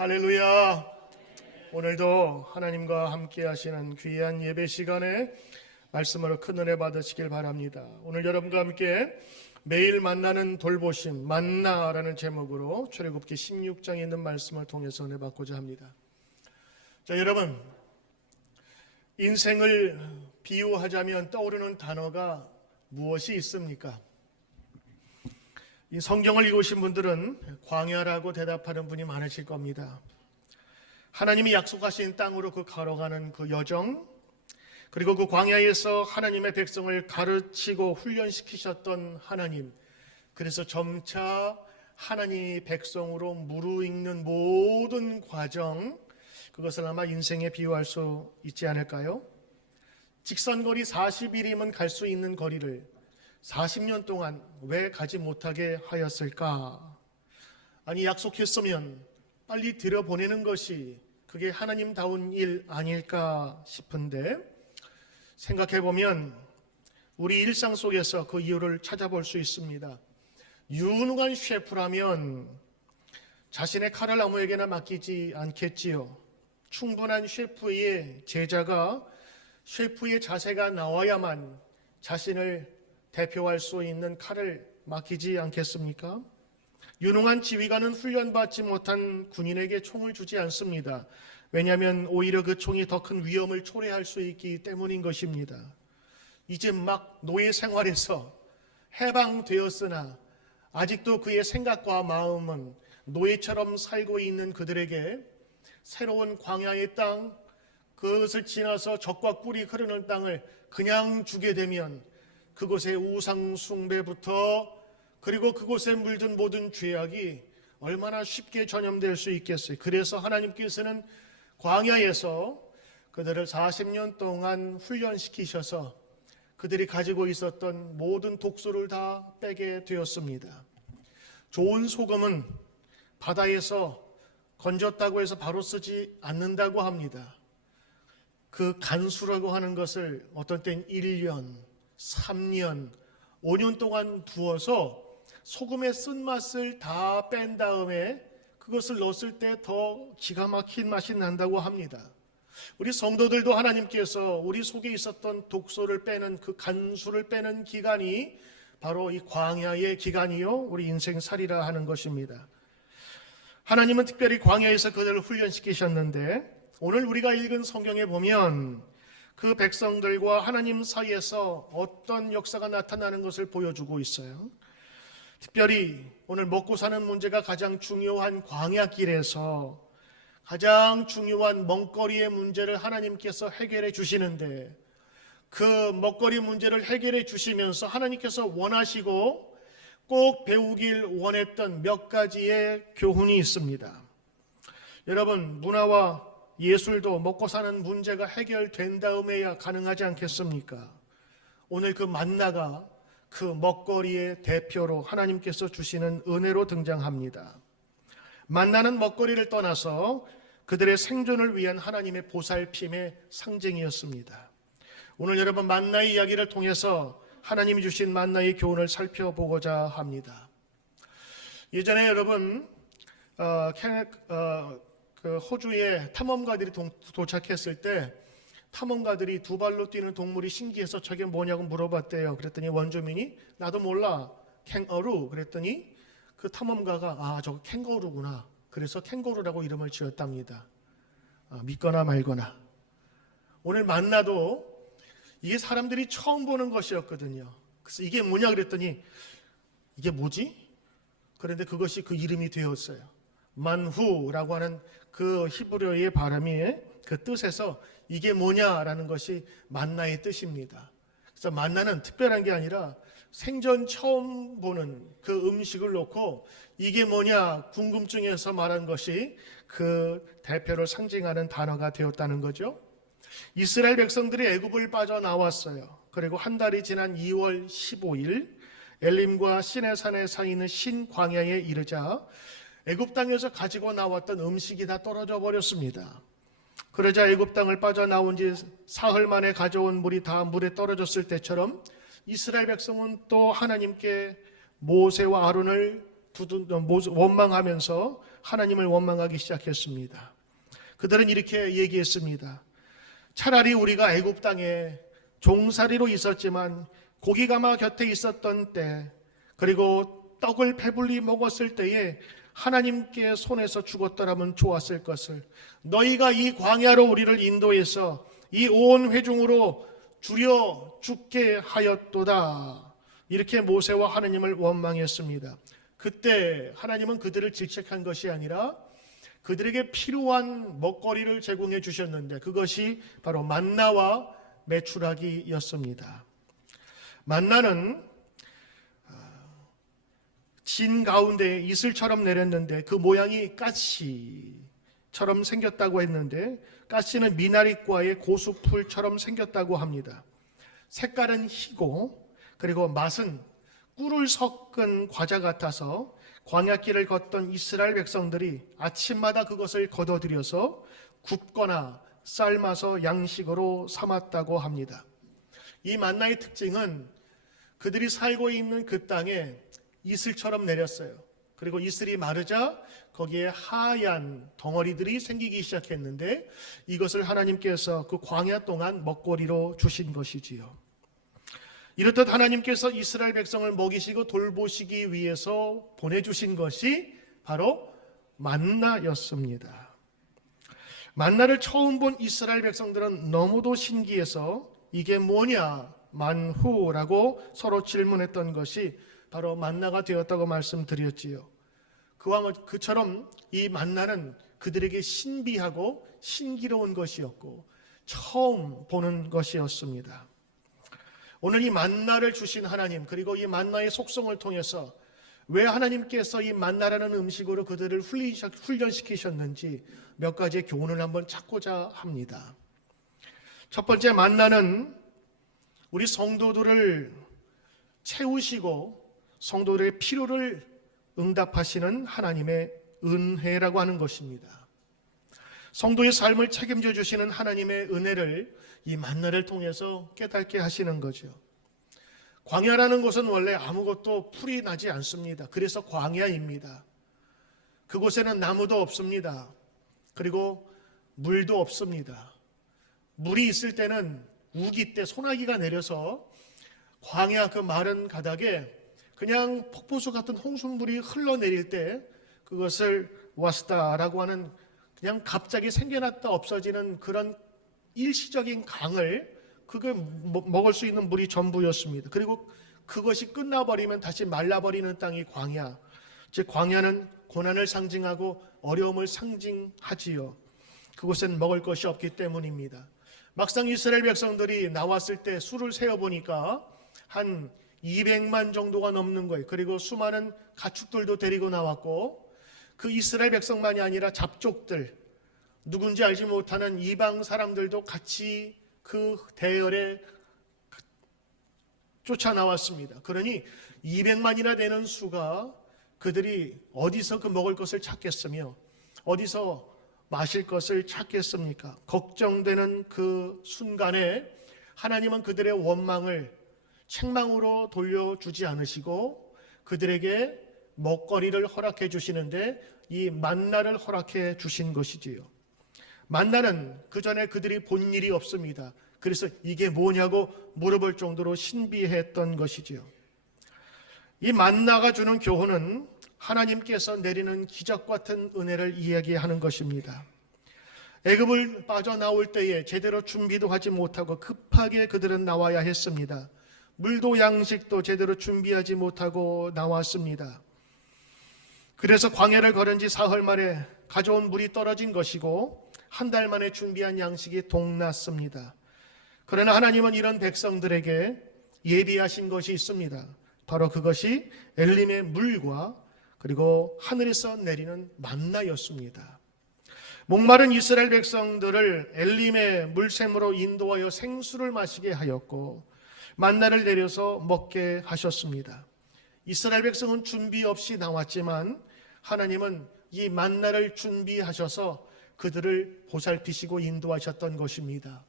할렐루야. 오늘도 하나님과 함께 하시는 귀한 예배 시간에 말씀으로 큰 은혜 받으시길 바랍니다. 오늘 여러분과 함께 매일 만나는 돌보심, 만나라는 제목으로 출애굽기 16장에 있는 말씀을 통해서 은혜 받고자 합니다. 자, 여러분, 인생을 비유하자면 떠오르는 단어가 무엇이 있습니까? 이 성경을 읽으신 분들은 광야라고 대답하는 분이 많으실 겁니다. 하나님이 약속하신 땅으로 걸어가는 그 여정, 그리고 그 광야에서 하나님의 백성을 가르치고 훈련시키셨던 하나님, 그래서 점차 하나님의 백성으로 무르익는 모든 과정, 그것을 아마 인생에 비유할 수 있지 않을까요? 직선거리 40일이면 갈 수 있는 거리를 40년 동안 왜 가지 못하게 하였을까? 아니, 약속했으면 빨리 들여보내는 것이 그게 하나님다운 일 아닐까 싶은데, 생각해보면 우리 일상 속에서 그 이유를 찾아볼 수 있습니다. 유능한 셰프라면 자신의 칼을 아무에게나 맡기지 않겠지요. 충분한 셰프의 제자가 셰프의 자세가 나와야만 자신을 대표할 수 있는 칼을 맡기지 않겠습니까? 유능한 지휘관은 훈련받지 못한 군인에게 총을 주지 않습니다. 왜냐하면 오히려 그 총이 더 큰 위험을 초래할 수 있기 때문인 것입니다. 이제 막 노예 생활에서 해방되었으나 아직도 그의 생각과 마음은 노예처럼 살고 있는 그들에게 새로운 광야의 땅, 그것을 지나서 적과 꿀이 흐르는 땅을 그냥 주게 되면 그곳의 우상 숭배부터 그리고 그곳에 물든 모든 죄악이 얼마나 쉽게 전염될 수 있겠어요. 그래서 하나님께서는 광야에서 그들을 40년 동안 훈련시키셔서 그들이 가지고 있었던 모든 독소를 다 빼게 되었습니다. 좋은 소금은 바다에서 건졌다고 해서 바로 쓰지 않는다고 합니다. 그 간수라고 하는 것을 어떤 때는 1년, 3년, 5년 동안 두어서 소금의 쓴맛을 다 뺀 다음에 그것을 넣었을 때 더 기가 막힌 맛이 난다고 합니다. 우리 성도들도 하나님께서 우리 속에 있었던 독소를 빼는 그 간수를 빼는 기간이 바로 이 광야의 기간이요, 우리 인생살이라 하는 것입니다. 하나님은 특별히 광야에서 그들을 훈련시키셨는데, 오늘 우리가 읽은 성경에 보면 그 백성들과 하나님 사이에서 어떤 역사가 나타나는 것을 보여주고 있어요. 특별히 오늘 먹고 사는 문제가 가장 중요한 광야길에서 가장 중요한 먹거리의 문제를 하나님께서 해결해 주시는데, 그 먹거리 문제를 해결해 주시면서 하나님께서 원하시고 꼭 배우길 원했던 몇 가지의 교훈이 있습니다. 여러분, 문화와 예술도 먹고 사는 문제가 해결된 다음에야 가능하지 않겠습니까? 오늘 그 만나가 그 먹거리의 대표로 하나님께서 주시는 은혜로 등장합니다. 만나는 먹거리를 떠나서 그들의 생존을 위한 하나님의 보살핌의 상징이었습니다. 오늘 여러분, 만나의 이야기를 통해서 하나님이 주신 만나의 교훈을 살펴보고자 합니다. 예전에 여러분, 그 호주에 탐험가들이 도착했을 때 탐험가들이 두 발로 뛰는 동물이 신기해서 저게 뭐냐고 물어봤대요. 그랬더니 원주민이 나도 몰라, 캥거루. 그랬더니 그 탐험가가 저거 캥거루구나. 그래서 캥거루라고 이름을 지었답니다. 믿거나 말거나. 오늘 만나도 이게 사람들이 처음 보는 것이었거든요. 그래서 이게 뭐냐 그랬더니 이게 뭐지? 그런데 그것이 그 이름이 되었어요. 만후라고 하는 그 히브리어의 발음이 그 뜻에서 이게 뭐냐라는 것이 만나의 뜻입니다. 그래서 만나는 특별한 게 아니라 생전 처음 보는 그 음식을 놓고 이게 뭐냐 궁금증에서 말한 것이 그 대표를 상징하는 단어가 되었다는 거죠. 이스라엘 백성들이 애굽을 빠져나왔어요. 그리고 한 달이 지난 2월 15일 엘림과 시내산에 사이는 신광야에 이르자 애굽 땅에서 가지고 나왔던 음식이 다 떨어져 버렸습니다. 그러자 애굽 땅을 빠져나온 지 사흘 만에 가져온 물이 다 물에 떨어졌을 때처럼 이스라엘 백성은 또 하나님께 모세와 아론을 원망하면서 하나님을 원망하기 시작했습니다. 그들은 이렇게 얘기했습니다. 차라리 우리가 애굽 땅에 종살이로 있었지만 고기가마 곁에 있었던 때, 그리고 떡을 배불리 먹었을 때에 하나님께 손에서 죽었더라면 좋았을 것을, 너희가 이 광야로 우리를 인도해서 이 온 회중으로 죽여 죽게 하였도다. 이렇게 모세와 하나님을 원망했습니다. 그때 하나님은 그들을 질책한 것이 아니라 그들에게 필요한 먹거리를 제공해 주셨는데, 그것이 바로 만나와 메추라기였습니다. 만나는 진 가운데 이슬처럼 내렸는데 그 모양이 가시처럼 생겼다고 했는데, 가시는 미나리과의 고수풀처럼 생겼다고 합니다. 색깔은 희고, 그리고 맛은 꿀을 섞은 과자 같아서 광야길을 걷던 이스라엘 백성들이 아침마다 그것을 거둬들여서 굽거나 삶아서 양식으로 삼았다고 합니다. 이 만나의 특징은 그들이 살고 있는 그 땅에 이슬처럼 내렸어요. 그리고 이슬이 마르자 거기에 하얀 덩어리들이 생기기 시작했는데, 이것을 하나님께서 그 광야 동안 먹거리로 주신 것이지요. 이렇듯 하나님께서 이스라엘 백성을 먹이시고 돌보시기 위해서 보내주신 것이 바로 만나였습니다. 만나를 처음 본 이스라엘 백성들은 너무도 신기해서 이게 뭐냐 만후라고 서로 질문했던 것이 바로 만나가 되었다고 말씀드렸지요. 그처럼 이 만나는 그들에게 신비하고 신기로운 것이었고 처음 보는 것이었습니다. 오늘 이 만나를 주신 하나님, 그리고 이 만나의 속성을 통해서 왜 하나님께서 이 만나라는 음식으로 그들을 훈련시키셨는지 몇 가지의 교훈을 한번 찾고자 합니다. 첫 번째, 만나는 우리 성도들을 채우시고 성도들의 필요를 응답하시는 하나님의 은혜라고 하는 것입니다. 성도의 삶을 책임져 주시는 하나님의 은혜를 이 만나를 통해서 깨닫게 하시는 거죠. 광야라는 곳은 원래 아무것도 풀이 나지 않습니다. 그래서 광야입니다. 그곳에는 나무도 없습니다. 그리고 물도 없습니다. 물이 있을 때는 우기 때 소나기가 내려서 광야 그 마른 가닥에 그냥 폭포수 같은 홍수물이 흘러내릴 때 그것을 와스다라고 하는, 그냥 갑자기 생겨났다 없어지는 그런 일시적인 강을, 그게 먹을 수 있는 물이 전부였습니다. 그리고 그것이 끝나버리면 다시 말라버리는 땅이 광야. 즉 광야는 고난을 상징하고 어려움을 상징하지요. 그곳엔 먹을 것이 없기 때문입니다. 막상 이스라엘 백성들이 나왔을 때 수를 세어보니까 한 200만 정도가 넘는 거예요. 그리고 수많은 가축들도 데리고 나왔고, 그 이스라엘 백성만이 아니라 잡족들, 누군지 알지 못하는 이방 사람들도 같이 그 대열에 쫓아나왔습니다. 그러니 200만이나 되는 수가 그들이 어디서 그 먹을 것을 찾겠으며 어디서 마실 것을 찾겠습니까? 걱정되는 그 순간에 하나님은 그들의 원망을 책망으로 돌려주지 않으시고 그들에게 먹거리를 허락해 주시는데 이 만나를 허락해 주신 것이지요. 만나는 그 전에 그들이 본 일이 없습니다. 그래서 이게 뭐냐고 물어볼 정도로 신비했던 것이지요. 이 만나가 주는 교훈은 하나님께서 내리는 기적 같은 은혜를 이야기하는 것입니다. 애굽을 빠져나올 때에 제대로 준비도 하지 못하고 급하게 그들은 나와야 했습니다. 물도 양식도 제대로 준비하지 못하고 나왔습니다. 그래서 광야를 걸은 지 사흘 만에 가져온 물이 떨어진 것이고 한 달 만에 준비한 양식이 동났습니다. 그러나 하나님은 이런 백성들에게 예비하신 것이 있습니다. 바로 그것이 엘림의 물과 그리고 하늘에서 내리는 만나였습니다. 목마른 이스라엘 백성들을 엘림의 물샘으로 인도하여 생수를 마시게 하였고 만나를 내려서 먹게 하셨습니다. 이스라엘 백성은 준비 없이 나왔지만 하나님은 이 만나를 준비하셔서 그들을 보살피시고 인도하셨던 것입니다.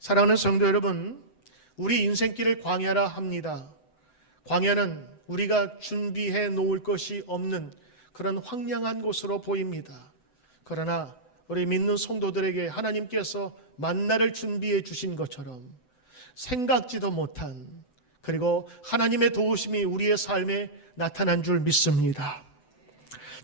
사랑하는 성도 여러분, 우리 인생길을 광야라 합니다. 광야는 우리가 준비해 놓을 것이 없는 그런 황량한 곳으로 보입니다. 그러나 우리 믿는 성도들에게 하나님께서 만나를 준비해 주신 것처럼 생각지도 못한, 그리고 하나님의 도우심이 우리의 삶에 나타난 줄 믿습니다.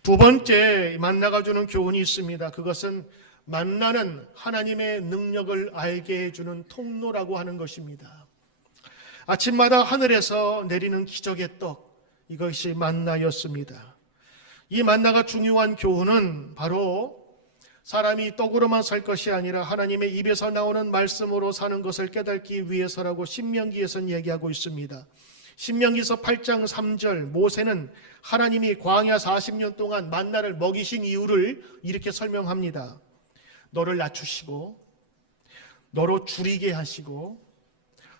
두 번째 만나가 주는 교훈이 있습니다. 그것은 만나는 하나님의 능력을 알게 해주는 통로라고 하는 것입니다. 아침마다 하늘에서 내리는 기적의 떡, 이것이 만나였습니다. 이 만나가 중요한 교훈은 바로 사람이 떡으로만 살 것이 아니라 하나님의 입에서 나오는 말씀으로 사는 것을 깨닫기 위해서라고 신명기에서는 얘기하고 있습니다. 신명기서 8장 3절, 모세는 하나님이 광야 40년 동안 만나를 먹이신 이유를 이렇게 설명합니다. 너를 낮추시고 너로 줄이게 하시고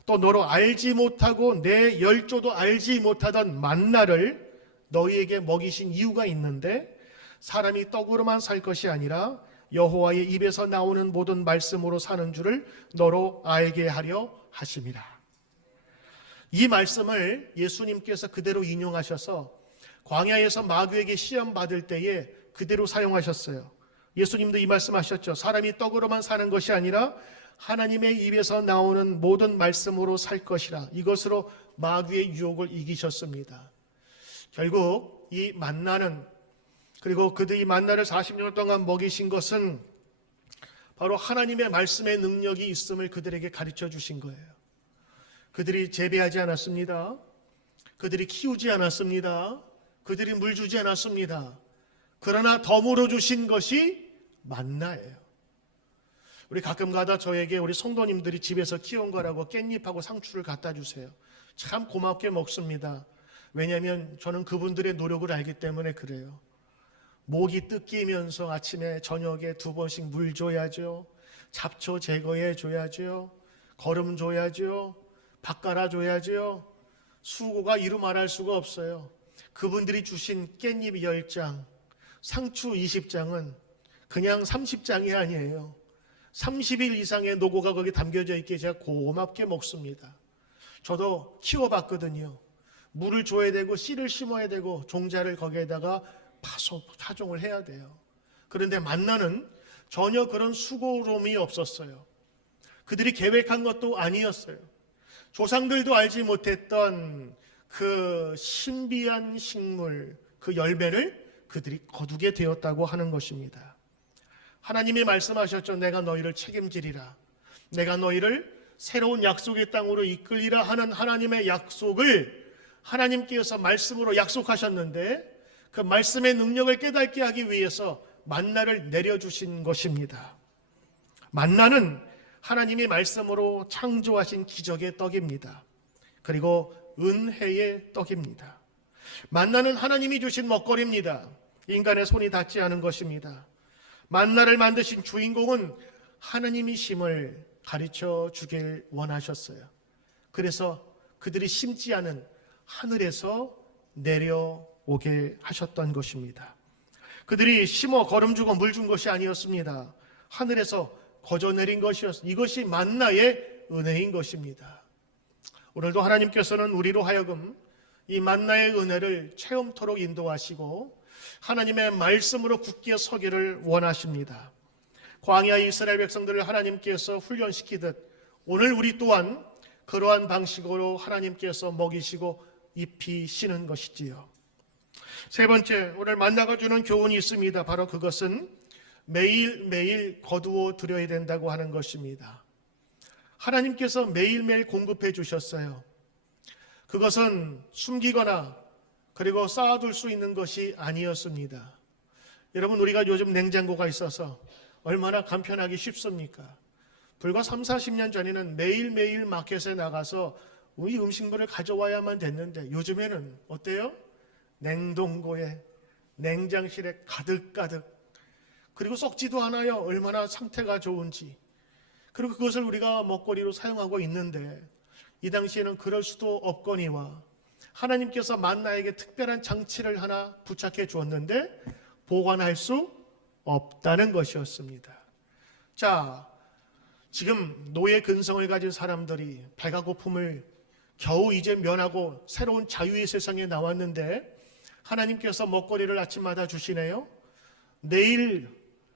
또 너로 알지 못하고 내 열조도 알지 못하던 만나를 너희에게 먹이신 이유가 있는데, 사람이 떡으로만 살 것이 아니라 여호와의 입에서 나오는 모든 말씀으로 사는 줄을 너로 알게 하려 하심이라. 이 말씀을 예수님께서 그대로 인용하셔서 광야에서 마귀에게 시험 받을 때에 그대로 사용하셨어요. 예수님도 이 말씀하셨죠. 사람이 떡으로만 사는 것이 아니라 하나님의 입에서 나오는 모든 말씀으로 살 것이라. 이것으로 마귀의 유혹을 이기셨습니다. 결국 이 만나는, 그리고 그들이 만나를 40년 동안 먹이신 것은 바로 하나님의 말씀의 능력이 있음을 그들에게 가르쳐 주신 거예요. 그들이 재배하지 않았습니다. 그들이 키우지 않았습니다. 그들이 물 주지 않았습니다. 그러나 덤으로 주신 것이 만나예요. 우리 가끔가다 저에게 우리 성도님들이 집에서 키운 거라고 깻잎하고 상추를 갖다 주세요. 참 고맙게 먹습니다. 왜냐하면 저는 그분들의 노력을 알기 때문에 그래요. 모기 뜯기면서 아침에 저녁에 2번씩 물 줘야죠. 잡초 제거해 줘야죠. 거름 줘야죠. 밥 깔아 줘야죠. 수고가 이루 말할 수가 없어요. 그분들이 주신 깻잎 10장, 상추 20장은 그냥 30장이 아니에요. 30일 이상의 노고가 거기 담겨져 있기에 제가 고맙게 먹습니다. 저도 키워봤거든요. 물을 줘야 되고 씨를 심어야 되고 종자를 거기에다가 파종을 해야 돼요. 그런데 만나는 전혀 그런 수고로움이 없었어요. 그들이 계획한 것도 아니었어요. 조상들도 알지 못했던 그 신비한 식물, 그 열매를 그들이 거두게 되었다고 하는 것입니다. 하나님이 말씀하셨죠. 내가 너희를 책임지리라. 내가 너희를 새로운 약속의 땅으로 이끌리라 하는 하나님의 약속을 하나님께서 말씀으로 약속하셨는데, 그 말씀의 능력을 깨닫게 하기 위해서 만나를 내려주신 것입니다. 만나는 하나님이 말씀으로 창조하신 기적의 떡입니다. 그리고 은혜의 떡입니다. 만나는 하나님이 주신 먹거리입니다. 인간의 손이 닿지 않은 것입니다. 만나를 만드신 주인공은 하나님이심을 가르쳐 주길 원하셨어요. 그래서 그들이 심지 않은 하늘에서 내려오게 하셨던 것입니다. 그들이 심어 거름 주고 물 준 것이 아니었습니다. 하늘에서 거저 내린 것이었습니다. 이것이 만나의 은혜인 것입니다. 오늘도 하나님께서는 우리로 하여금 이 만나의 은혜를 체험토록 인도하시고 하나님의 말씀으로 굳게 서기를 원하십니다. 광야의 이스라엘 백성들을 하나님께서 훈련시키듯 오늘 우리 또한 그러한 방식으로 하나님께서 먹이시고 입히시는 것이지요. 세 번째, 오늘 만나가 주는 교훈이 있습니다. 바로 그것은 매일매일 거두어 드려야 된다고 하는 것입니다. 하나님께서 매일매일 공급해 주셨어요. 그것은 숨기거나 그리고 쌓아둘 수 있는 것이 아니었습니다. 여러분, 우리가 요즘 냉장고가 있어서 얼마나 간편하기 쉽습니까? 불과 3, 40년 전에는 매일매일 마켓에 나가서 우리 음식물을 가져와야만 됐는데 요즘에는 어때요? 냉동고에, 냉장실에 가득가득, 그리고 썩지도 않아요. 얼마나 상태가 좋은지. 그리고 그것을 우리가 먹거리로 사용하고 있는데, 이 당시에는 그럴 수도 없거니와 하나님께서 만나에게 특별한 장치를 하나 부착해 주었는데 보관할 수 없다는 것이었습니다. 자, 지금 노예 근성을 가진 사람들이 배가 고픔을 겨우 이제 면하고 새로운 자유의 세상에 나왔는데 하나님께서 먹거리를 아침마다 주시네요. 내일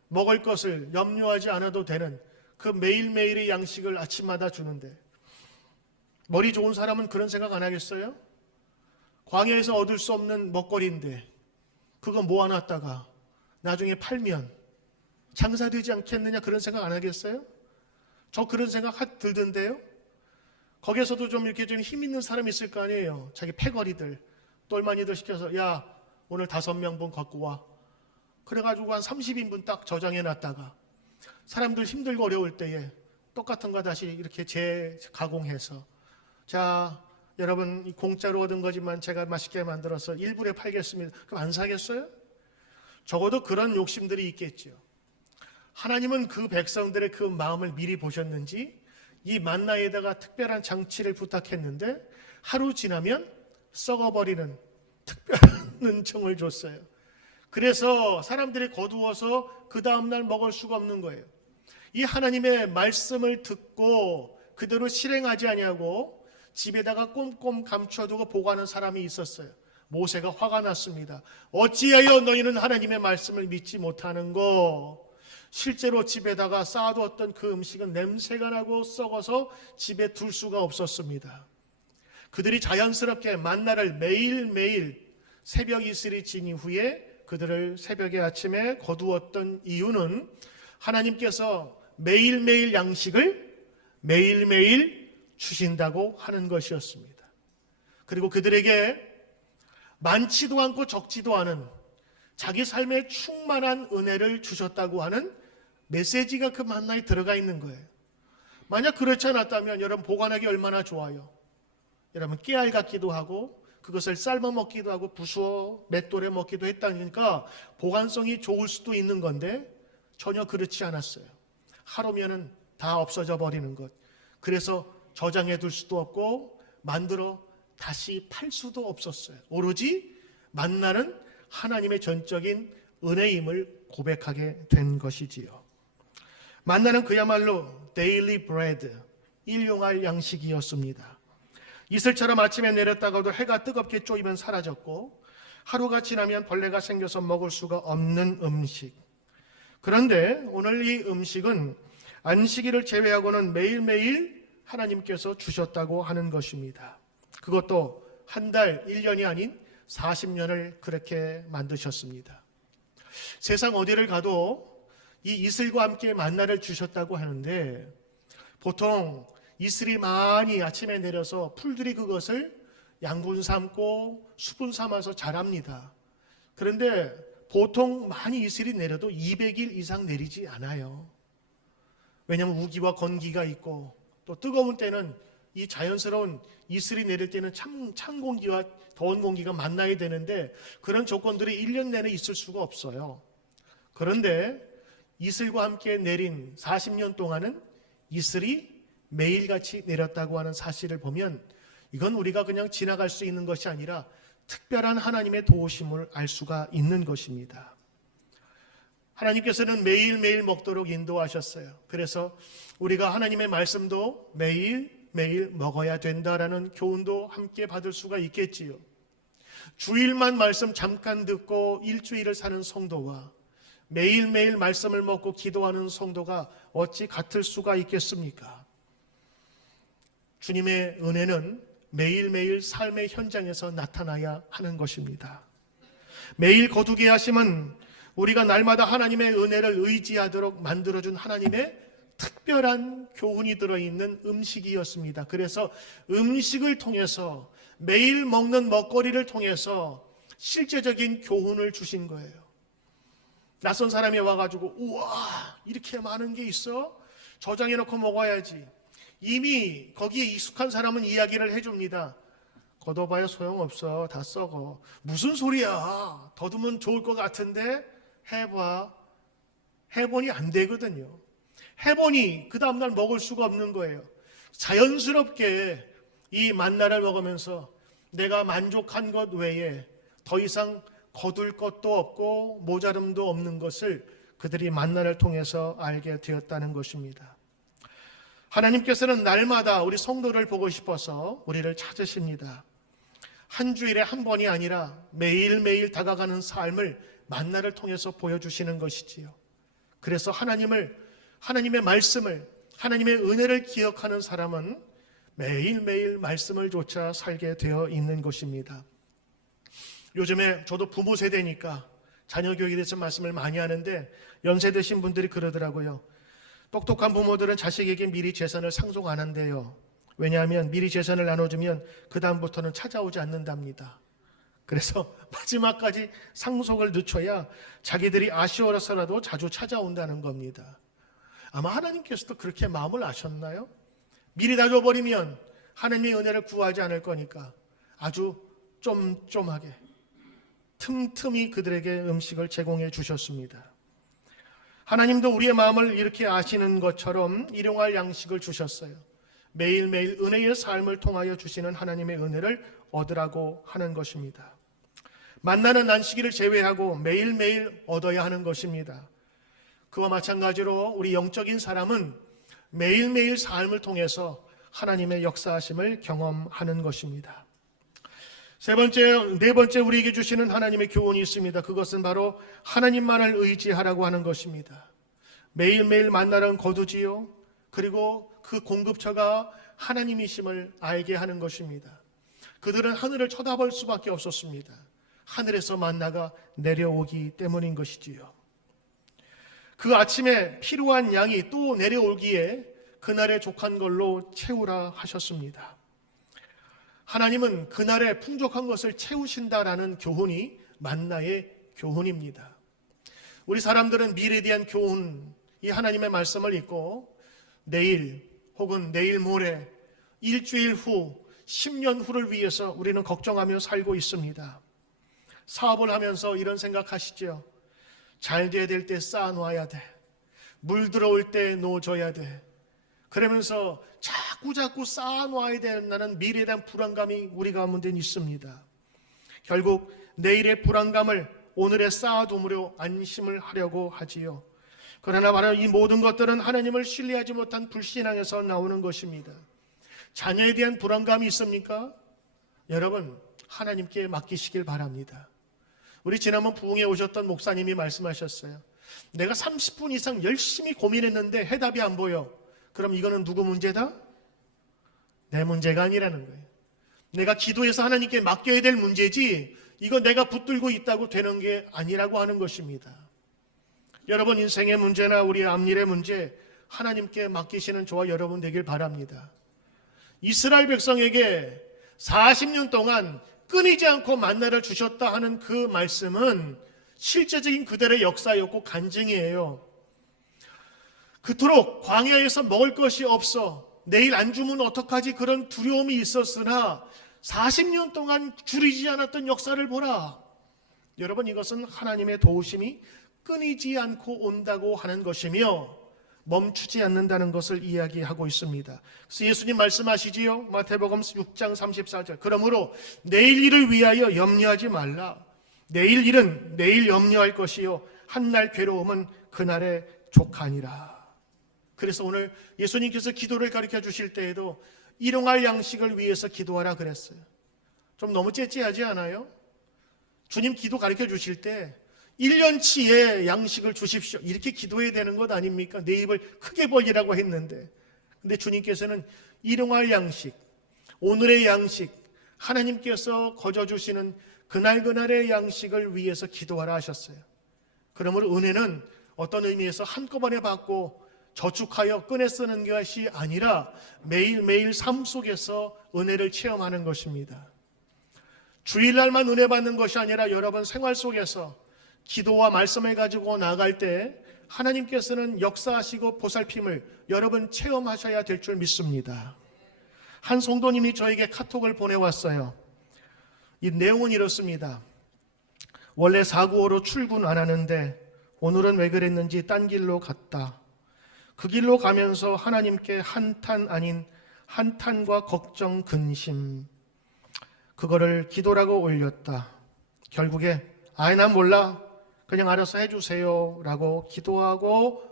먹을 것을 염려하지 않아도 되는 그 매일매일의 양식을 아침마다 주는데, 머리 좋은 사람은 그런 생각 안 하겠어요? 광야에서 얻을 수 없는 먹거리인데 그거 모아놨다가 나중에 팔면 장사되지 않겠느냐, 그런 생각 안 하겠어요? 저 그런 생각 들던데요. 거기에서도 좀 이렇게 좀 힘 있는 사람이 있을 거 아니에요. 자기 패거리들, 똘마니들 시켜서 야 오늘 5명분 갖고 와. 그래가지고 한 30인분 딱 저장해놨다가 사람들 힘들고 어려울 때에 똑같은 거 다시 이렇게 재가공해서, 자 여러분 공짜로 얻은 거지만 제가 맛있게 만들어서 1불에 팔겠습니다. 그럼 안 사겠어요? 적어도 그런 욕심들이 있겠죠. 하나님은 그 백성들의 그 마음을 미리 보셨는지 이 만나에다가 특별한 장치를 부탁했는데 하루 지나면 썩어버리는 특별한 은총을 줬어요. 그래서 사람들이 거두어서 그 다음날 먹을 수가 없는 거예요. 이 하나님의 말씀을 듣고 그대로 실행하지 아니하고 집에다가 꼼꼼 감춰두고 보관하는 사람이 있었어요. 모세가 화가 났습니다. 어찌하여 너희는 하나님의 말씀을 믿지 못하는고. 실제로 집에다가 쌓아두었던 그 음식은 냄새가 나고 썩어서 집에 둘 수가 없었습니다. 그들이 자연스럽게 만나를 매일매일 새벽 이슬이 진 이후에 그들을 새벽에 아침에 거두었던 이유는 하나님께서 매일매일 양식을 매일매일 주신다고 하는 것이었습니다. 그리고 그들에게 많지도 않고 적지도 않은 자기 삶에 충만한 은혜를 주셨다고 하는 메시지가 그 만나에 들어가 있는 거예요. 만약 그렇지 않았다면 여러분 보관하기 얼마나 좋아요. 여러분 깨알 같기도 하고 그것을 삶아 먹기도 하고 부수어 맷돌에 먹기도 했다니까 보관성이 좋을 수도 있는 건데 전혀 그렇지 않았어요. 하루면은 다 없어져 버리는 것. 그래서 저장해 둘 수도 없고 만들어 다시 팔 수도 없었어요. 오로지 만나는 하나님의 전적인 은혜임을 고백하게 된 것이지요. 만나는 그야말로 데일리 브레드, 일용할 양식이었습니다. 이슬처럼 아침에 내렸다가도 해가 뜨겁게 쪼이면 사라졌고 하루가 지나면 벌레가 생겨서 먹을 수가 없는 음식. 그런데 오늘 이 음식은 안식일을 제외하고는 매일매일 하나님께서 주셨다고 하는 것입니다. 그것도 한 달, 1년이 아닌 40년을 그렇게 만드셨습니다. 세상 어디를 가도 이 이슬과 함께 만나를 주셨다고 하는데 보통 이슬이 많이 아침에 내려서 풀들이 그것을 양분 삼고 수분 삼아서 자랍니다. 그런데 보통 많이 이슬이 내려도 200일 이상 내리지 않아요. 왜냐하면 우기와 건기가 있고 또 뜨거운 때는 이 자연스러운 이슬이 내릴 때는 찬 공기와 더운 공기가 만나야 되는데 그런 조건들이 1년 내내 있을 수가 없어요. 그런데 이슬과 함께 내린 40년 동안은 이슬이 매일같이 내렸다고 하는 사실을 보면 이건 우리가 그냥 지나갈 수 있는 것이 아니라 특별한 하나님의 도우심을 알 수가 있는 것입니다. 하나님께서는 매일매일 먹도록 인도하셨어요. 그래서 우리가 하나님의 말씀도 매일매일 먹어야 된다라는 교훈도 함께 받을 수가 있겠지요. 주일만 말씀 잠깐 듣고 일주일을 사는 성도와 매일매일 말씀을 먹고 기도하는 성도가 어찌 같을 수가 있겠습니까? 주님의 은혜는 매일매일 삶의 현장에서 나타나야 하는 것입니다. 매일 거두게 하심은 우리가 날마다 하나님의 은혜를 의지하도록 만들어준 하나님의 특별한 교훈이 들어있는 음식이었습니다. 그래서 음식을 통해서 매일 먹는 먹거리를 통해서 실제적인 교훈을 주신 거예요. 낯선 사람이 와가지고 우와 이렇게 많은 게 있어? 저장해놓고 먹어야지. 이미 거기에 익숙한 사람은 이야기를 해줍니다. 걷어봐야 소용없어. 다 썩어. 무슨 소리야. 더두면 좋을 것 같은데 해봐. 해보니 안 되거든요. 해보니 그 다음날 먹을 수가 없는 거예요. 자연스럽게 이 만나를 먹으면서 내가 만족한 것 외에 더 이상 거둘 것도 없고 모자름도 없는 것을 그들이 만나를 통해서 알게 되었다는 것입니다. 하나님께서는 날마다 우리 성도를 보고 싶어서 우리를 찾으십니다. 한 주일에 한 번이 아니라 매일매일 다가가는 삶을 만나를 통해서 보여주시는 것이지요. 그래서 하나님의 말씀을, 하나님의 은혜를 기억하는 사람은 매일매일 말씀을 좇아 살게 되어 있는 것입니다. 요즘에 저도 부모 세대니까 자녀 교육에 대해서 말씀을 많이 하는데 연세 드신 분들이 그러더라고요. 똑똑한 부모들은 자식에게 미리 재산을 상속 안 한대요. 왜냐하면 미리 재산을 나눠주면 그 다음부터는 찾아오지 않는답니다. 그래서 마지막까지 상속을 늦춰야 자기들이 아쉬워서라도 자주 찾아온다는 겁니다. 아마 하나님께서도 그렇게 마음을 아셨나요? 미리 다 줘버리면 하나님의 은혜를 구하지 않을 거니까 아주 쫌쫌하게 틈틈이 그들에게 음식을 제공해 주셨습니다. 하나님도 우리의 마음을 이렇게 아시는 것처럼 일용할 양식을 주셨어요. 매일매일 은혜의 삶을 통하여 주시는 하나님의 은혜를 얻으라고 하는 것입니다. 만나는 안식일을 제외하고 매일매일 얻어야 하는 것입니다. 그와 마찬가지로 우리 영적인 사람은 매일매일 삶을 통해서 하나님의 역사하심을 경험하는 것입니다. 네 번째 우리에게 주시는 하나님의 교훈이 있습니다. 그것은 바로 하나님만을 의지하라고 하는 것입니다. 매일매일 만나는 거두지요. 그리고 그 공급처가 하나님이심을 알게 하는 것입니다. 그들은 하늘을 쳐다볼 수밖에 없었습니다. 하늘에서 만나가 내려오기 때문인 것이지요. 그 아침에 필요한 양이 또 내려오기에 그날의 족한 걸로 채우라 하셨습니다. 하나님은 그날에 풍족한 것을 채우신다라는 교훈이 만나의 교훈입니다. 우리 사람들은 미래에 대한 교훈, 이 하나님의 말씀을 읽고 내일 혹은 내일 모레, 일주일 후, 10년 후를 위해서 우리는 걱정하며 살고 있습니다. 사업을 하면서 이런 생각하시죠? 잘 돼야 될 때 쌓아놔야 돼. 물 들어올 때 놓아줘야 돼. 그러면서 자꾸 쌓아놔야 된다는 미래에 대한 불안감이 우리 가운데 있습니다. 결국 내일의 불안감을 오늘에 쌓아두므로 안심을 하려고 하지요. 그러나 바로 이 모든 것들은 하나님을 신뢰하지 못한 불신앙에서 나오는 것입니다. 자녀에 대한 불안감이 있습니까? 여러분, 하나님께 맡기시길 바랍니다. 우리 지난번 부흥에 오셨던 목사님이 말씀하셨어요. 내가 30분 이상 열심히 고민했는데 해답이 안 보여. 그럼 이거는 누구 문제다? 내 문제가 아니라는 거예요. 내가 기도해서 하나님께 맡겨야 될 문제지 이거 내가 붙들고 있다고 되는 게 아니라고 하는 것입니다. 여러분 인생의 문제나 우리 앞일의 문제 하나님께 맡기시는 저와 여러분 되길 바랍니다. 이스라엘 백성에게 40년 동안 끊이지 않고 만나를 주셨다 하는 그 말씀은 실제적인 그들의 역사였고 간증이에요. 그토록 광야에서 먹을 것이 없어 내일 안 주면 어떡하지 그런 두려움이 있었으나 40년 동안 줄이지 않았던 역사를 보라. 여러분 이것은 하나님의 도우심이 끊이지 않고 온다고 하는 것이며 멈추지 않는다는 것을 이야기하고 있습니다. 그래서 예수님 말씀하시지요. 마태복음 6장 34절. 그러므로 내일 일을 위하여 염려하지 말라. 내일 일은 내일 염려할 것이요 한날 괴로움은 그날의 족하니라. 그래서 오늘 예수님께서 기도를 가르쳐 주실 때에도 일용할 양식을 위해서 기도하라 그랬어요. 좀 너무 째째하지 않아요? 주님 기도 가르쳐 주실 때 1년치의 양식을 주십시오. 이렇게 기도해야 되는 것 아닙니까? 내 입을 크게 벌리라고 했는데. 근데 주님께서는 일용할 양식, 오늘의 양식, 하나님께서 거저주시는 그날그날의 양식을 위해서 기도하라 하셨어요. 그러므로 은혜는 어떤 의미에서 한꺼번에 받고 저축하여 꺼내 쓰는 것이 아니라 매일매일 삶 속에서 은혜를 체험하는 것입니다. 주일날만 은혜 받는 것이 아니라 여러분 생활 속에서 기도와 말씀을 가지고 나아갈 때 하나님께서는 역사하시고 보살핌을 여러분 체험하셔야 될 줄 믿습니다. 한 성도님이 저에게 카톡을 보내왔어요. 이 내용은 이렇습니다. 원래 495로 출근 안 하는데 오늘은 왜 그랬는지 딴 길로 갔다. 그 길로 가면서 하나님께 한탄 아닌 한탄과 걱정, 근심 그거를 기도라고 올렸다. 결국에 난 몰라. 그냥 알아서 해주세요 라고 기도하고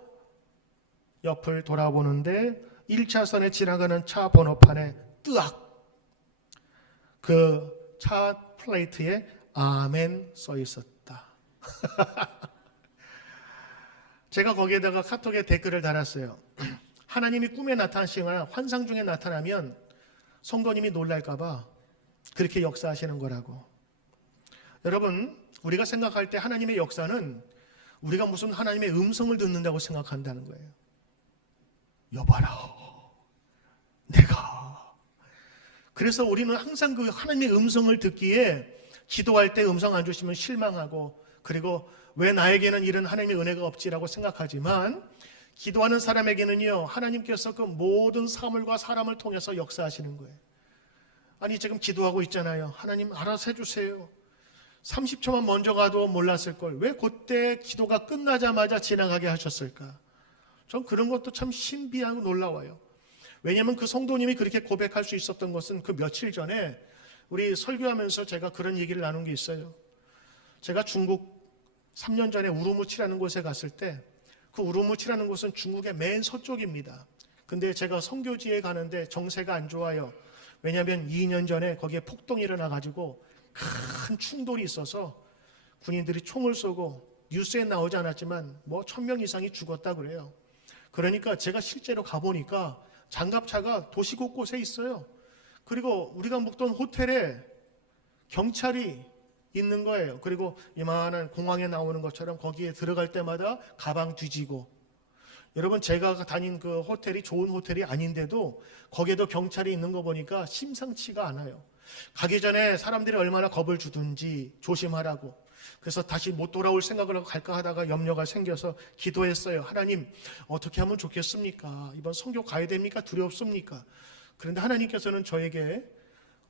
옆을 돌아보는데 1차선에 지나가는 차 번호판에 뜨악 그 차 플레이트에 아멘 써 있었다. 제가 거기에다가 카톡에 댓글을 달았어요. 하나님이 꿈에 나타나시거나 환상 중에 나타나면 성도님이 놀랄까봐 그렇게 역사하시는 거라고. 여러분, 우리가 생각할 때 하나님의 역사는 우리가 무슨 하나님의 음성을 듣는다고 생각한다는 거예요. 여봐라, 내가. 그래서 우리는 항상 그 하나님의 음성을 듣기에 기도할 때 음성 안 주시면 실망하고, 그리고 왜 나에게는 이런 하나님의 은혜가 없지라고 생각하지만, 기도하는 사람에게는요, 하나님께서 그 모든 사물과 사람을 통해서 역사하시는 거예요. 아니, 지금 기도하고 있잖아요. 하나님 알아서 해주세요. 30초만 먼저 가도 몰랐을 걸 왜 그때 기도가 끝나자마자 지나가게 하셨을까? 전 그런 것도 참 신비하고 놀라워요. 왜냐하면 그 성도님이 그렇게 고백할 수 있었던 것은 그 며칠 전에 우리 설교하면서 제가 그런 얘기를 나눈 게 있어요. 제가 중국 3년 전에 우루무치라는 곳에 갔을 때, 그 우루무치라는 곳은 중국의 맨 서쪽입니다. 근데 제가 선교지에 가는데 정세가 안 좋아요. 왜냐하면 2년 전에 거기에 폭동이 일어나가지고 큰 충돌이 있어서 군인들이 총을 쏘고, 뉴스에 나오지 않았지만 1000명 이상이 죽었다 그래요. 그러니까 제가 실제로 가보니까 장갑차가 도시 곳곳에 있어요. 그리고 우리가 묵던 호텔에 경찰이 있는 거예요. 그리고 이만한 공항에 나오는 것처럼 거기에 들어갈 때마다 가방 뒤지고. 여러분, 제가 다닌 그 호텔이 좋은 호텔이 아닌데도 거기에도 경찰이 있는 거 보니까 심상치가 않아요. 가기 전에 사람들이 얼마나 겁을 주든지 조심하라고. 그래서 다시 못 돌아올 생각을 하고 갈까 하다가 염려가 생겨서 기도했어요. 하나님, 어떻게 하면 좋겠습니까? 이번 선교 가야 됩니까? 두렵습니까? 그런데 하나님께서는 저에게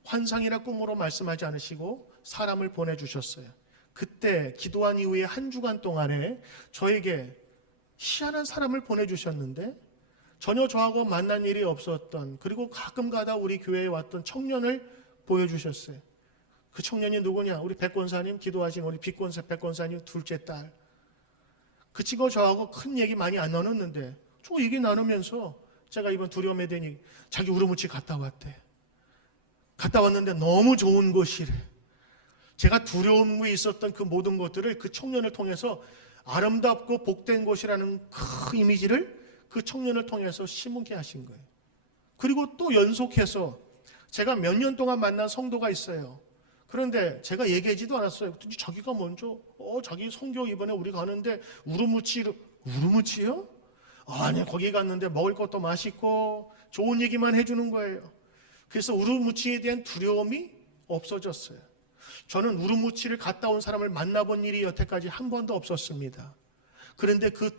환상이나 꿈으로 말씀하지 않으시고 사람을 보내주셨어요. 그때 기도한 이후에 한 주간 동안에 저에게 희한한 사람을 보내주셨는데, 전혀 저하고 만난 일이 없었던, 그리고 가끔 가다 우리 교회에 왔던 청년을 보여주셨어요. 그 청년이 누구냐? 우리 백권사님, 기도하신 우리 백권사님 둘째 딸. 그 친구가 저하고 큰 얘기 많이 안 나눴는데, 저 얘기 나누면서 제가 이번 두려움에 대니 자기 우르무치 갔다 왔대. 갔다 왔는데 너무 좋은 곳이래. 제가 두려움이 있었던 그 모든 것들을 그 청년을 통해서 아름답고 복된 곳이라는 그 이미지를 그 청년을 통해서 심게 하신 거예요. 그리고 또 연속해서 제가 몇 년 동안 만난 성도가 있어요. 그런데 제가 얘기하지도 않았어요. 자기가 먼저 자기 선교 이번에 우리 가는데 우르무치요? 아니, 거기 갔는데 먹을 것도 맛있고 좋은 얘기만 해주는 거예요. 그래서 우르무치에 대한 두려움이 없어졌어요. 저는 우르무치를 갔다 온 사람을 만나본 일이 여태까지 한 번도 없었습니다. 그런데 그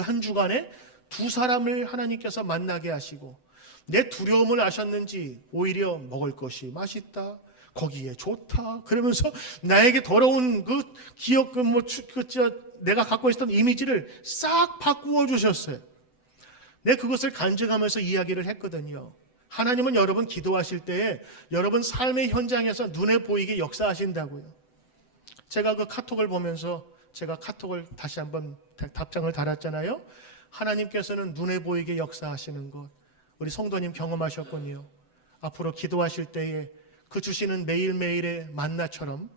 한 주간에 두 사람을 하나님께서 만나게 하시고, 내 두려움을 아셨는지 오히려 먹을 것이 맛있다, 거기에 좋다, 그러면서 나에게 더러운 그 기억, 내가 갖고 있었던 이미지를 싹 바꾸어 주셨어요. 내가 그것을 간증하면서 이야기를 했거든요. 하나님은 여러분 기도하실 때에 여러분 삶의 현장에서 눈에 보이게 역사하신다고요. 제가 그 카톡을 보면서 제가 카톡을 다시 한번 답장을 달았잖아요. 하나님께서는 눈에 보이게 역사하시는 것, 우리 성도님 경험하셨군요. 앞으로 기도하실 때에 그 주시는 매일매일의 만나처럼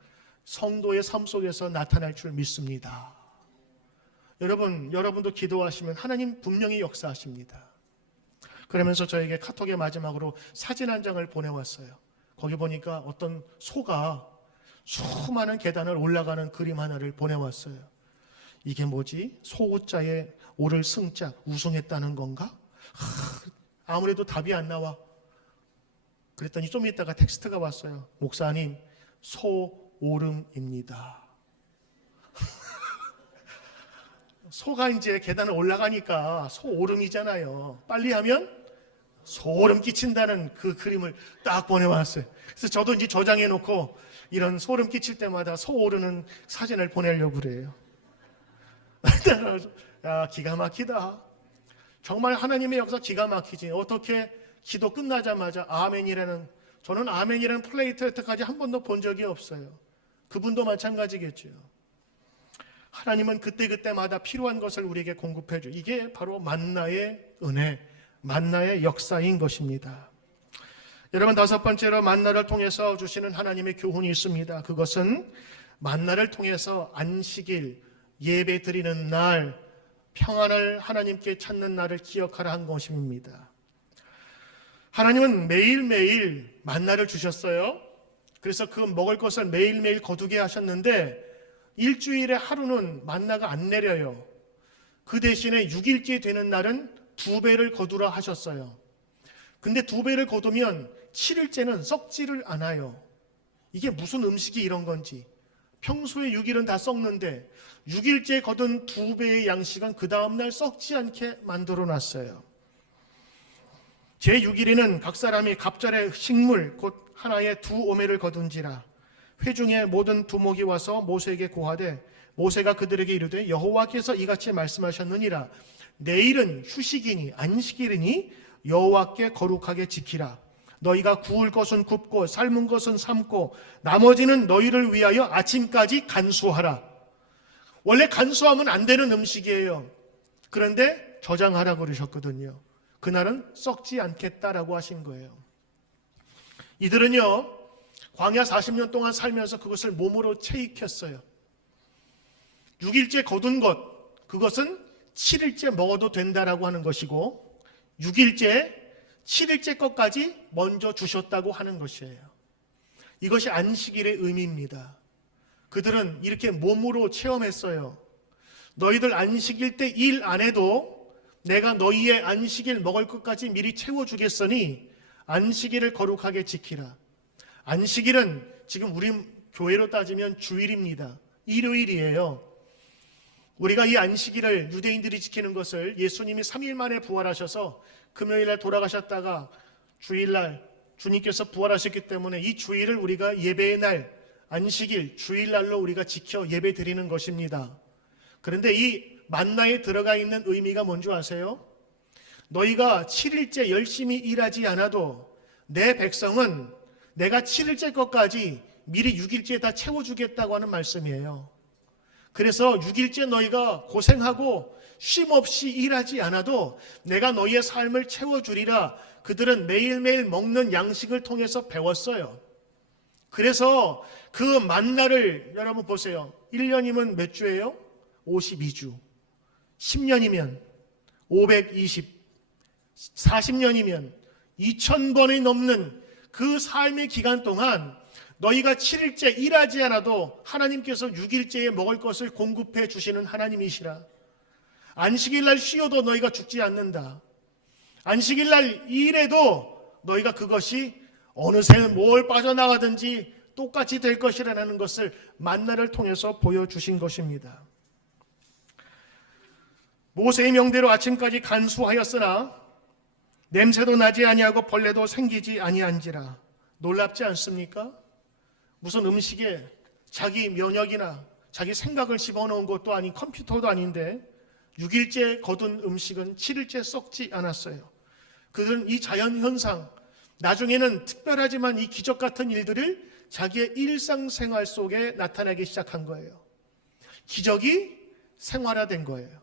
성도의 삶 속에서 나타날 줄 믿습니다. 여러분도 기도하시면 하나님 분명히 역사하십니다. 그러면서 저에게 카톡의 마지막으로 사진 한 장을 보내왔어요. 거기 보니까 어떤 소가 수많은 계단을 올라가는 그림 하나를 보내왔어요. 이게 뭐지? 소우자에 오를 승자, 우승했다는 건가? 아무래도 답이 안 나와. 그랬더니 좀 있다가 텍스트가 왔어요. 목사님, 소오름입니다. 소가 이제 계단을 올라가니까 소오름이잖아요. 빨리 하면 소름 끼친다는 그 그림을 딱 보내왔어요. 그래서 저도 이제 저장해 놓고 이런 소름 끼칠 때마다 소오르는 사진을 보내려고 그래요. 야, 기가 막히다. 정말 하나님의 역사 기가 막히지. 어떻게 기도 끝나자마자 저는 아멘이라는 플레이트 여태까지 한 번도 본 적이 없어요. 그분도 마찬가지겠죠. 하나님은 그때그때마다 필요한 것을 우리에게 공급해 줘. 이게 바로 만나의 은혜, 만나의 역사인 것입니다. 여러분, 다섯 번째로 만나를 통해서 주시는 하나님의 교훈이 있습니다. 그것은 만나를 통해서 안식일, 예배 드리는 날, 평안을 하나님께 찾는 날을 기억하라 한 것입니다. 하나님은 매일매일 만나를 주셨어요. 그래서 그 먹을 것을 매일매일 거두게 하셨는데 일주일에 하루는 만나가 안 내려요. 그 대신에 6일째 되는 날은 2배를 거두라 하셨어요. 근데 2배를 거두면 7일째는 썩지를 않아요. 이게 무슨 음식이 이런 건지. 평소에 6일은 다 썩는데 6일째 거둔 2배의 양식은 그 다음날 썩지 않게 만들어 놨어요. 제6일에는 각 사람이 갑절의 식물 곧 하나의 2오매를 거둔지라. 회중의 모든 두목이 와서 모세에게 고하되 모세가 그들에게 이르되 여호와께서 이같이 말씀하셨느니라. 내일은 휴식이니 안식일이니 여호와께 거룩하게 지키라. 너희가 구울 것은 굽고 삶은 것은 삶고 나머지는 너희를 위하여 아침까지 간수하라. 원래 간수하면 안 되는 음식이에요. 그런데 저장하라고 그러셨거든요. 그날은 썩지 않겠다라고 하신 거예요. 이들은요, 광야 40년 동안 살면서 그것을 몸으로 체익했어요. 6일째 거둔 것, 그것은 7일째 먹어도 된다라고 하는 것이고 6일째, 7일째 것까지 먼저 주셨다고 하는 것이에요. 이것이 안식일의 의미입니다. 그들은 이렇게 몸으로 체험했어요. 너희들 안식일 때 일 안 해도 내가 너희의 안식일 먹을 것까지 미리 채워주겠으니 안식일을 거룩하게 지키라. 안식일은 지금 우리 교회로 따지면 주일입니다. 일요일이에요. 우리가 이 안식일을 유대인들이 지키는 것을 예수님이 3일 만에 부활하셔서 금요일날 돌아가셨다가 주일날 주님께서 부활하셨기 때문에 이 주일을 우리가 예배의 날, 안식일, 주일날로 우리가 지켜 예배 드리는 것입니다. 그런데 이 만나에 들어가 있는 의미가 뭔지 아세요? 너희가 7일째 열심히 일하지 않아도 내 백성은 내가 7일째 것까지 미리 6일째 다 채워주겠다고 하는 말씀이에요. 그래서 6일째 너희가 고생하고 쉼없이 일하지 않아도 내가 너희의 삶을 채워주리라. 그들은 매일매일 먹는 양식을 통해서 배웠어요. 그래서 그 만나를 여러분 보세요. 1년이면 몇 주예요? 52주. 10년이면 520, 40년이면 2000번이 넘는 그 삶의 기간 동안 너희가 7일째 일하지 않아도 하나님께서 6일째에 먹을 것을 공급해 주시는 하나님이시라. 안식일 날 쉬어도 너희가 죽지 않는다. 안식일 날 일해도 너희가 그것이 어느새 뭘 빠져나가든지 똑같이 될 것이라는 것을 만나를 통해서 보여주신 것입니다. 모세의 명대로 아침까지 간수하였으나 냄새도 나지 아니하고 벌레도 생기지 아니한지라. 놀랍지 않습니까? 무슨 음식에 자기 면역이나 자기 생각을 집어넣은 것도 아닌 컴퓨터도 아닌데 6일째 거둔 음식은 7일째 썩지 않았어요. 그들은 이 자연현상, 나중에는 특별하지만 이 기적 같은 일들을 자기의 일상생활 속에 나타나기 시작한 거예요. 기적이 생활화된 거예요.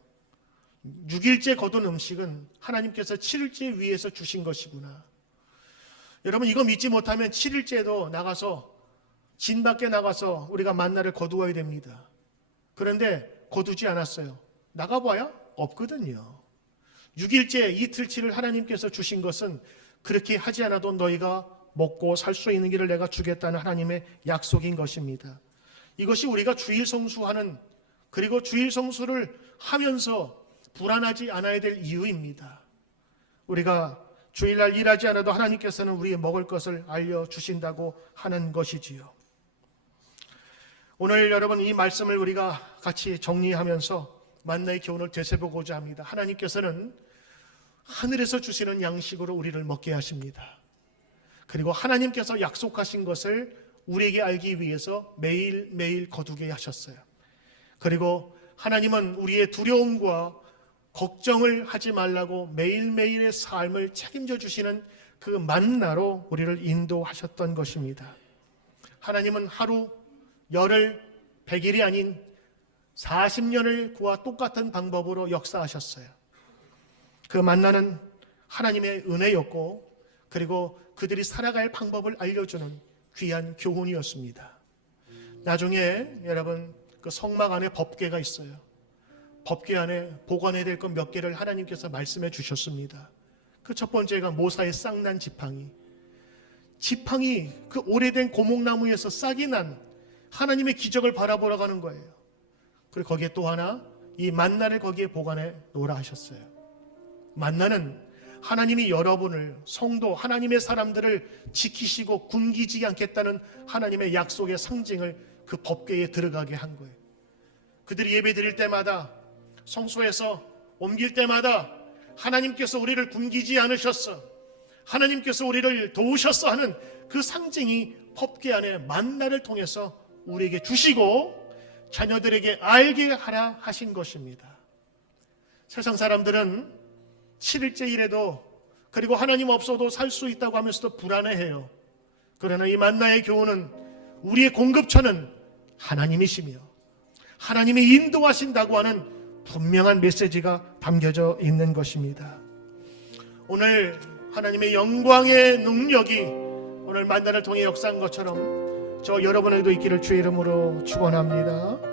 6일째 거둔 음식은 하나님께서 7일째 위에서 주신 것이구나. 여러분, 이거 믿지 못하면 7일째도 나가서 진 밖에 나가서 우리가 만나를 거두어야 됩니다. 그런데 거두지 않았어요. 나가봐야 없거든요. 6일째 이틀치를 하나님께서 주신 것은 그렇게 하지 않아도 너희가 먹고 살 수 있는 길을 내가 주겠다는 하나님의 약속인 것입니다. 이것이 우리가 주일 성수하는, 그리고 주일 성수를 하면서 불안하지 않아야 될 이유입니다. 우리가 주일날 일하지 않아도 하나님께서는 우리의 먹을 것을 알려주신다고 하는 것이지요. 오늘 여러분, 이 말씀을 우리가 같이 정리하면서 만나의 교훈을 되새보고자 합니다. 하나님께서는 하늘에서 주시는 양식으로 우리를 먹게 하십니다. 그리고 하나님께서 약속하신 것을 우리에게 알기 위해서 매일매일 거두게 하셨어요. 그리고 하나님은 우리의 두려움과 걱정을 하지 말라고 매일매일의 삶을 책임져 주시는 그 만나로 우리를 인도하셨던 것입니다. 하나님은 하루, 열흘, 100일이 아닌 40년을 그와 똑같은 방법으로 역사하셨어요. 그 만나는 하나님의 은혜였고 그리고 그들이 살아갈 방법을 알려주는 귀한 교훈이었습니다. 나중에 여러분 그 성막 안에 법궤가 있어요. 법궤 안에 보관해야 될 것 몇 개를 하나님께서 말씀해 주셨습니다. 그 첫 번째가 모사의 싹난 지팡이. 지팡이, 그 오래된 고목나무에서 싹이 난 하나님의 기적을 바라보러 가는 거예요. 그리고 거기에 또 하나, 이 만나를 거기에 보관해 놓으라 하셨어요. 만나는 하나님이 여러분을, 성도, 하나님의 사람들을 지키시고 굶기지 않겠다는 하나님의 약속의 상징을 그 법궤에 들어가게 한 거예요. 그들이 예배 드릴 때마다, 성소에서 옮길 때마다 하나님께서 우리를 굶기지 않으셨어, 하나님께서 우리를 도우셨어 하는 그 상징이 법궤 안에 만나를 통해서 우리에게 주시고 자녀들에게 알게 하라 하신 것입니다. 세상 사람들은 7일째 일해도, 그리고 하나님 없어도 살 수 있다고 하면서도 불안해해요. 그러나 이 만나의 교훈은 우리의 공급처는 하나님이시며 하나님이 인도하신다고 하는 분명한 메시지가 담겨져 있는 것입니다. 오늘 하나님의 영광의 능력이 오늘 만나를 통해 역사한 것처럼 저 여러분에게도 있기를 주의 이름으로 축원합니다.